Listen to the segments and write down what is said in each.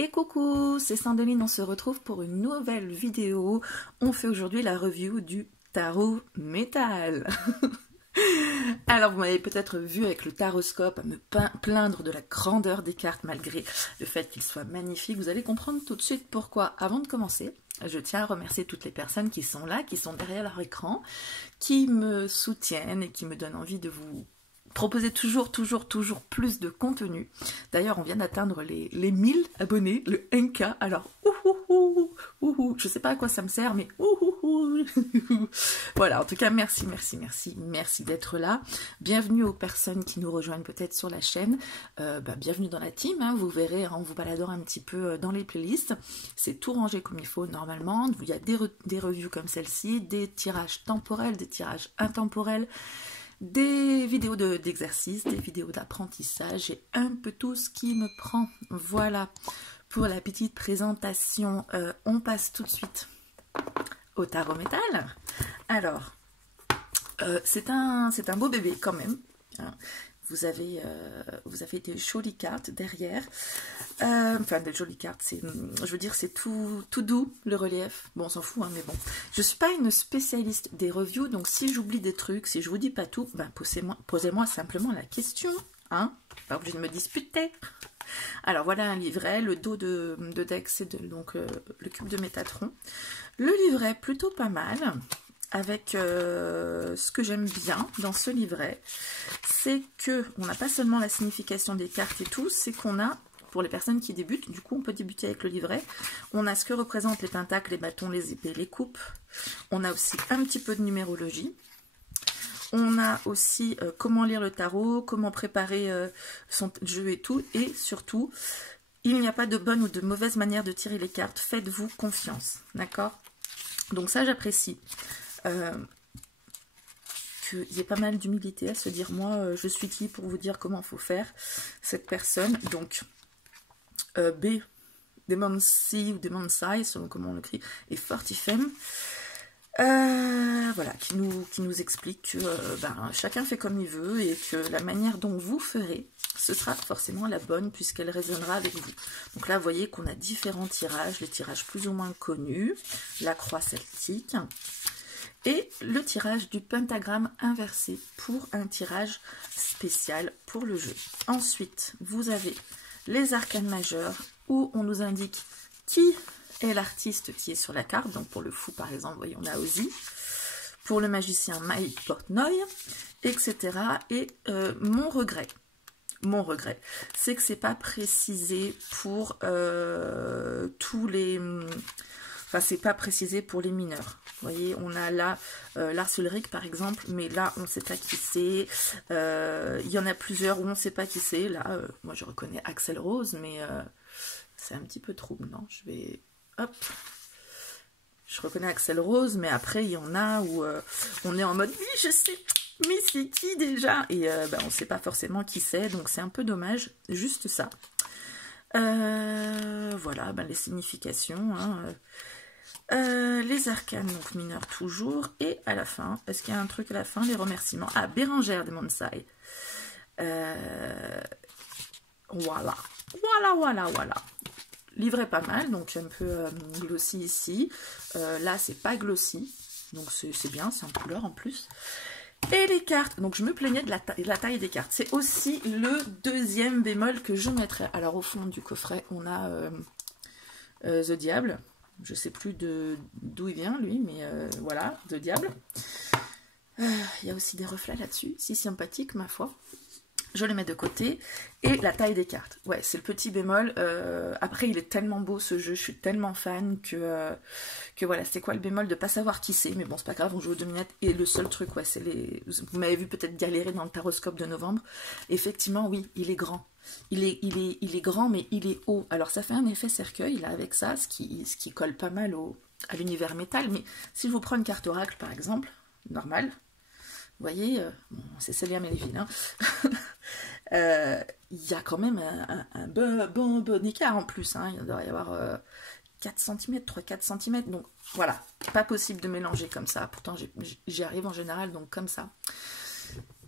Et coucou, c'est Sandeline, on se retrouve pour une nouvelle vidéo. On fait aujourd'hui la review du tarot métal. Alors vous m'avez peut-être vu avec le taroscope à me plaindre de la grandeur des cartes malgré le fait qu'il soit magnifique. Vous allez comprendre tout de suite pourquoi. Avant de commencer, je tiens à remercier toutes les personnes qui sont là, qui sont derrière leur écran, qui me soutiennent et qui me donnent envie de vous proposer toujours plus de contenu. D'ailleurs, on vient d'atteindre les 1000 abonnés, le 1K. Alors, je sais pas à quoi ça me sert, mais voilà, en tout cas, merci d'être là. Bienvenue aux personnes qui nous rejoignent peut-être sur la chaîne. Bienvenue dans la team, hein, vous verrez en vous baladant un petit peu dans les playlists. C'est tout rangé comme il faut normalement. Il y a des reviews comme celle-ci, des tirages temporels, des tirages intemporels, des vidéos d'exercice, des vidéos d'apprentissage et un peu tout ce qui me prend. Voilà pour la petite présentation. On passe tout de suite au tarot métal. Alors, c'est un beau bébé quand même. Hein. Vous avez des jolies cartes derrière. Enfin, des jolies cartes, je veux dire, c'est tout doux, le relief. Bon, on s'en fout, hein, mais bon. Je ne suis pas une spécialiste des reviews, donc si j'oublie des trucs, si je vous dis pas tout, ben, posez-moi simplement la question. Hein, pas obligé de me disputer. Alors, voilà un livret. Le dos de deck, c'est donc le cube de Métatron. Le livret, plutôt pas mal. Avec ce que j'aime bien dans ce livret, c'est que on n'a pas seulement la signification des cartes et tout, c'est qu'on a, pour les personnes qui débutent, du coup on peut débuter avec le livret, on a ce que représentent les pentacles, les bâtons, les épées, les coupes, on a aussi un petit peu de numérologie, on a aussi comment lire le tarot, comment préparer son jeu et tout, et surtout, il n'y a pas de bonne ou de mauvaise manière de tirer les cartes, faites-vous confiance, d'accord? Donc ça j'apprécie. Qu'il y ait pas mal d'humilité à se dire moi je suis qui pour vous dire comment il faut faire cette personne. Donc B, Demon C ou Demon Sai selon comment on l'écrit, et Fortifem, voilà, qui nous explique que chacun fait comme il veut et que la manière dont vous ferez ce sera forcément la bonne puisqu'elle résonnera avec vous. Donc là vous voyez qu'on a différents tirages, les tirages plus ou moins connus, la croix celtique et le tirage du pentagramme inversé pour un tirage spécial pour le jeu. Ensuite, vous avez les arcanes majeures où on nous indique qui est l'artiste qui est sur la carte. Donc pour le fou, par exemple, voyez, on a Ozzy. Pour le magicien, Mike Portnoy, etc. Et mon regret, c'est que c'est pas précisé pour tous les... Enfin, c'est pas précisé pour les mineurs. Vous voyez, on a là Lars Ulrich par exemple, mais là on ne sait pas qui c'est. Il y en a plusieurs où on ne sait pas qui c'est. Là, moi je reconnais Axl Rose, mais c'est un petit peu trouble, non? Je vais... Hop. Je reconnais Axl Rose, mais après il y en a où on est en mode oui, je sais, mais c'est qui déjà? Et on ne sait pas forcément qui c'est, donc c'est un peu dommage, juste ça. Voilà, les significations, hein, les arcanes, donc mineurs toujours, et à la fin, est-ce qu'il y a un truc à la fin? Les remerciements. Ah, Bérangère de Monsai. Voilà. Livret pas mal, donc un peu glossy ici. Là, c'est pas glossy, donc c'est bien, c'est en couleur en plus. Et les cartes, donc je me plaignais de la taille des cartes. C'est aussi le deuxième bémol que je mettrais. Alors au fond du coffret, on a The Diable. Je sais plus d'où il vient lui, mais voilà, The Diable. Il y a aussi des reflets là-dessus, si sympathique ma foi. Je les mets de côté. Et la taille des cartes. Ouais, c'est le petit bémol. Après, il est tellement beau ce jeu, je suis tellement fan que voilà, c'est quoi le bémol de pas savoir qui c'est. Mais bon, c'est pas grave, on joue aux dominettes. Et le seul truc, ouais, c'est les... Vous m'avez vu peut-être galérer dans le taroscope de novembre. Effectivement, oui, il est grand. Il est grand, mais il est haut. Alors, ça fait un effet cercueil, là, avec ça, ce qui colle pas mal à l'univers métal. Mais si je vous prends une carte oracle, par exemple, normale, vous voyez, bon, c'est Célia Méléville, hein. Il y a quand même un bon écart en plus, hein. Il doit y avoir 4 cm, 3-4 cm, donc voilà, pas possible de mélanger comme ça, pourtant j'y arrive en général, donc comme ça.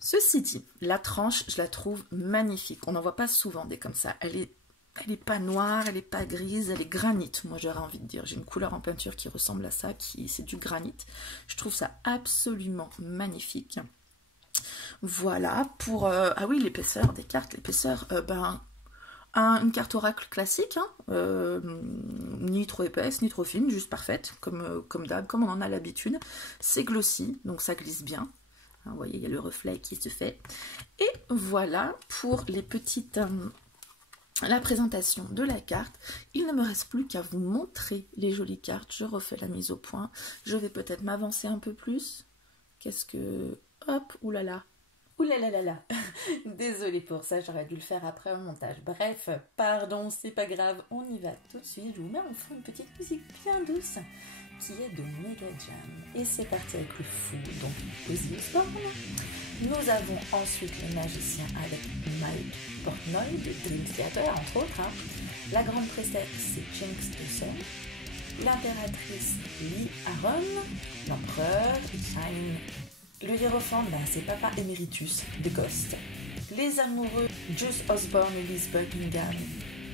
Ceci dit, la tranche, je la trouve magnifique, on n'en voit pas souvent des comme ça, elle est Elle n'est pas noire, elle n'est pas grise, elle est granit, moi j'aurais envie de dire. J'ai une couleur en peinture qui ressemble à ça, c'est du granit. Je trouve ça absolument magnifique. Voilà, pour... ah oui, l'épaisseur des cartes, l'épaisseur, une carte oracle classique, hein, ni trop épaisse, ni trop fine, juste parfaite, comme d'hab, comme on en a l'habitude. C'est glossy, donc ça glisse bien. Hein, vous voyez, il y a le reflet qui se fait. Et voilà pour les petites... la présentation de la carte. Il ne me reste plus qu'à vous montrer les jolies cartes. Je refais la mise au point. Je vais peut-être m'avancer un peu plus. Qu'est-ce que... Hop, oulala. Oulalala. Désolée pour ça, j'aurais dû le faire après au montage. Bref, pardon, c'est pas grave. On y va tout de suite. Je vous mets en fond une petite musique bien douce qui est de Mega Jam. Et c'est parti avec le fou, donc Ozzy Osbourne. Nous avons ensuite les magiciens avec Mike Portnoy de Dream Theater, entre autres. Hein. La grande prêtresse, c'est Jinx Dawson. L'impératrice, Lee Aaron. L'empereur, Shine. Le hiérophante, c'est Papa Emeritus de Ghost. Les amoureux, Juice Osbourne et Liz Buckingham.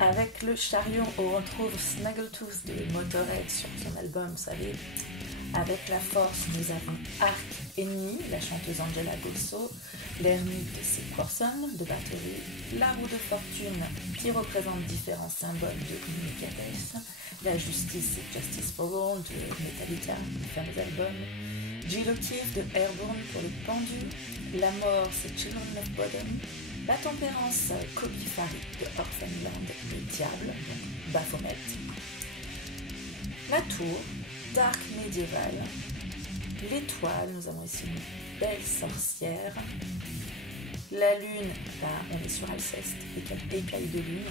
Avec le chariot, on retrouve Snaggletooth de Motorhead sur son album, vous savez. Avec la force, nous avons Arc Enemy, la chanteuse Angela Gosso, l'ermite, c'est Corson de Bathory, la roue de fortune qui représente différents symboles de Megadeth, la justice, c'est Justice for All de Metallica, les fameux albums, Jill O'Keefe de Airborne pour le pendu, la mort, c'est Children of Bodom, la tempérance, Kobe Farid de Orphanland, le diable, donc Baphomet, la tour, Dark médiéval, l'étoile, nous avons ici une belle sorcière, la lune, là on est sur Alceste, écaille de lune,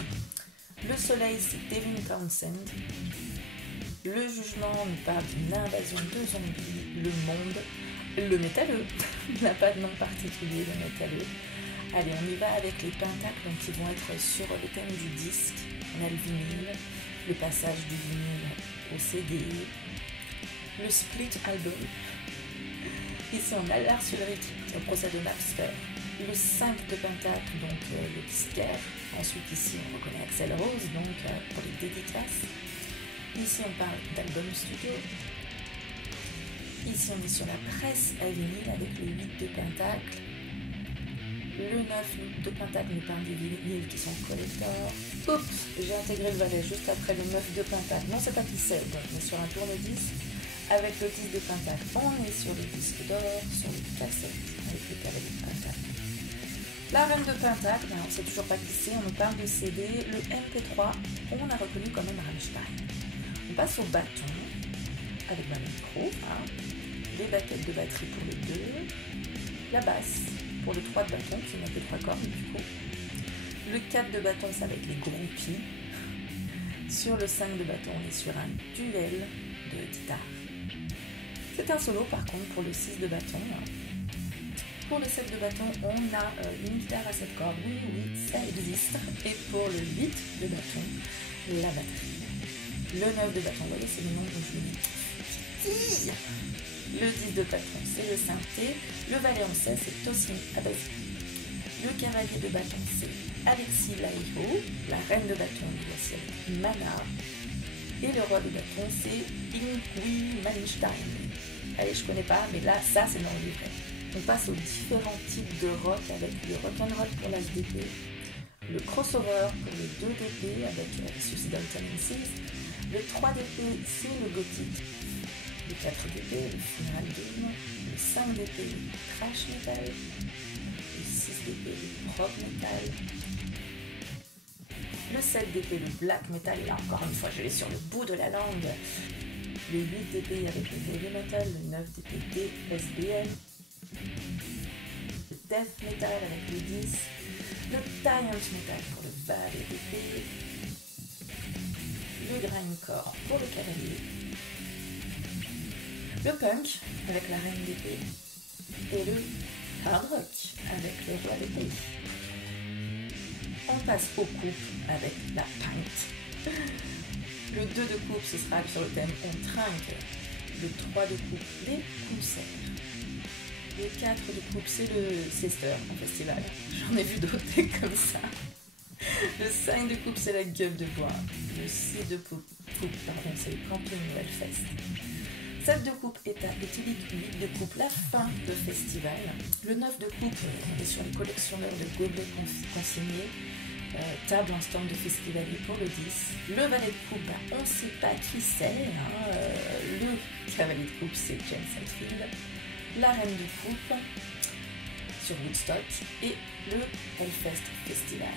le soleil c'est Devin Townsend, le jugement nous parle d'une invasion de zombies, le monde, le métalleux, il n'a pas de nom particulier le métalleux. Allez, on y va avec les pentacles qui vont être sur le thème du disque, on a le vinyle, le passage du vinyle au CD, le split album. Ici on a l'art sur le rythme, le procès de Napster, le 5 de pentacle, donc le disquaire. Ensuite ici on reconnaît Axl Rose, donc pour les dédicaces. Ici on parle d'album studio. Ici on est sur la presse à vinyle avec le 8 de pentacle. Le 9 de pentacle nous parle des vinyles qui sont collector. Oups, j'ai intégré le valet juste après le 9 de pentacle. Non, c'est pas qui c'est, on est sur un tourne-disque. Avec le 10 de pentacle, on est sur le disque d'or, sur les cassettes, avec le cavalier de pentacle. La reine de pentacle, on ne sait toujours pas qui c'est, on nous parle de CD. Le MP3, on a reconnu quand même Rammstein. On passe au bâton, avec ma micro, hein. Les baquettes de batterie pour le 2, la basse pour le 3 de bâton, qui n'a que 3 cordes du coup. Le 4 de bâton, c'est avec les groupies. Sur le 5 de bâton, on est sur un duel de guitare. C'est un solo par contre pour le 6 de bâton. Pour le 7 de bâton, on a une guitare à 7 cordes, oui, ça existe. Et pour le 8 de bâton, la batterie. Le 9 de bâton, vous voyez, c'est le nom que je dis. Le 10 de bâton, c'est le synthé. Le valet en 16, c'est Tosin Abasi. Le cavalier de bâton, c'est Alexis Laiho. La reine de bâton, voici avec Mana. Et le roi de bâton, c'est Ingui Malmstein. Allez, je connais pas, mais là, ça, c'est dans le livret. On passe aux différents types de rock avec le rock'n'roll pour l'HDP, le crossover pour le 2DP avec Suicidal Tendencies, le 3DP, c'est le gothique, le 4DP, le funeral doom, le 5DP, le thrash metal, le 6DP, le prog metal, le 7DP, le black metal, là encore une fois je l'ai sur le bout de la langue, le 8DP avec le heavy metal, le 9DP, DSBM, le death metal avec le 10, le giant metal pour le bas DP, le grindcore pour le cavalier, le punk avec la reine d'épée et le hard rock avec le roi d'épée. On passe aux coupes avec la pinte. Le 2 de coupe, ce sera sur le thème on trinque. Le 3 de coupe, les concerts. Le 4 de coupe, c'est le Sister en festival. J'en ai vu d'autres comme ça. Le 5 de coupe, c'est la gueule de bois. Le 6 de coupe, pardon, c'est le camping Hellfest. 7 de coupe est à éthylique, 8 de coupe, la fin de festival. Le 9 de coupe est sur les collectionneurs de gobelets consignés. Table en stand de festivalier pour le 10. Le valet de coupe, on ne sait pas qui c'est. Le cavalier de coupe, c'est James Hetfield. La reine de coupe sur Woodstock et le Hellfest Festival.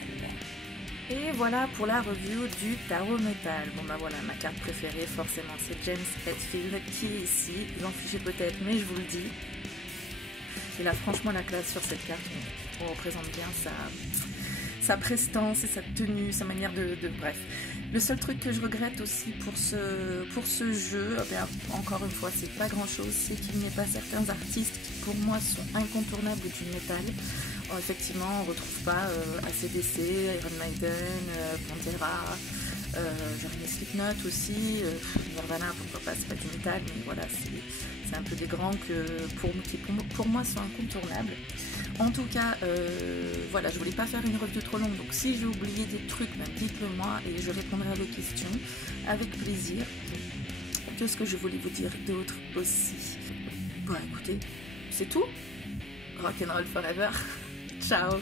Et voilà pour la review du tarot métal. Bon bah voilà, ma carte préférée forcément c'est James Hetfield qui est ici. Vous en fichez peut-être, mais je vous le dis. Il a franchement la classe sur cette carte. On représente bien sa prestance et sa tenue, sa manière de bref. Le seul truc que je regrette aussi pour ce jeu, encore une fois, c'est pas grand chose, c'est qu'il n'y ait pas certains artistes qui pour moi sont incontournables du métal. Effectivement, on retrouve pas AC/DC, Iron Maiden, Pantera, j'avais Slipknot aussi, Nirvana, pourquoi pas, c'est pas du métal, mais voilà, c'est un peu des grands qui pour moi sont incontournables. En tout cas, voilà, je voulais pas faire une review trop longue, donc si j'ai oublié des trucs, dites-le moi et je répondrai à vos questions avec plaisir. Qu'est-ce que je voulais vous dire d'autre aussi? Bon, écoutez, c'est tout. Rock'n'roll forever. Ciao.